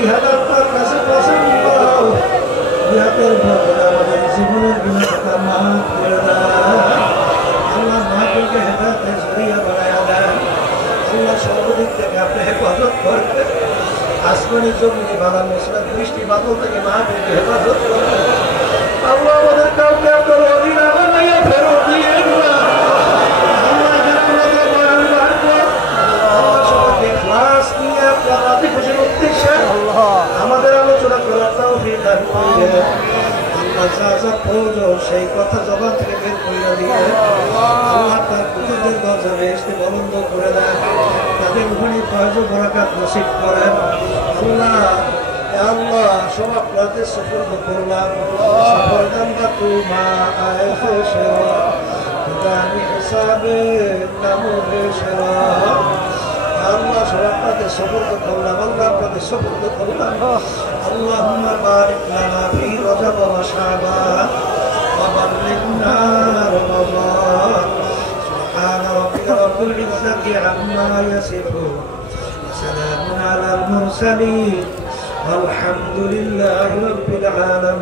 ইহাদাত তার কাছে পছন্দ ইহাদের বরকতে আমাদের জীবনের গুনাহটা মাফ করে দেন আল্লাহ মাহফিলকে হেদায়েতের জরিয়া বানায়া দেন আল্লাহ সর্বদিক থেকে আপনি হেফাজত করবেন আসমানি জমিনে বালা মুসলাম বৃষ্টি বাদল থেকে মাহফিলকে হেফাজত করবেন আল্লাহ আমাদের কাউকে আপনার অধীনে বানাইয়া ফেরত দিয়ে না আল্লাহ জান্নাতে বয়ান রাখবো আল্লাহ সবাইকে ইখলাস নিয়ে আপনার রাজি খুশির উদ্দেশ্যে আমাদের আলোচনা করার তৌফিক দান করিলেন আল্লাহ যা যা প্রয়োজন সেই কথা জবান থেকে বের করিয়া দিয়ে আল্লাহ তার কুতুবদের দরজা বেহেশতে বলন্দ করে দেন তাদের রুহানি ফয়জ ও বরকত নসিব করেন আল্লাহ আল্লাহ সব আপনাদের সুপুর্দ করলাম সফরদানটা তোমা আয়েফে সেরা দানি হিসাবে নামে সেরা আল্লাহ সব আপনাদের সুপুর্দ করলাম আল্লাহ আপনাদের সুপুর্দ করলাম আল্লাহুম্মা বারিক লানা ফি রজব ওয়া শাবান ওয়া বাল্লিগনা রমাদান সুবহান রাব্বিকা রাব্বিল ইজ্জাতি আম্মা ইয়াসিফুন সালামুন আলাল মুরসালিন والحمد لله رب العالمين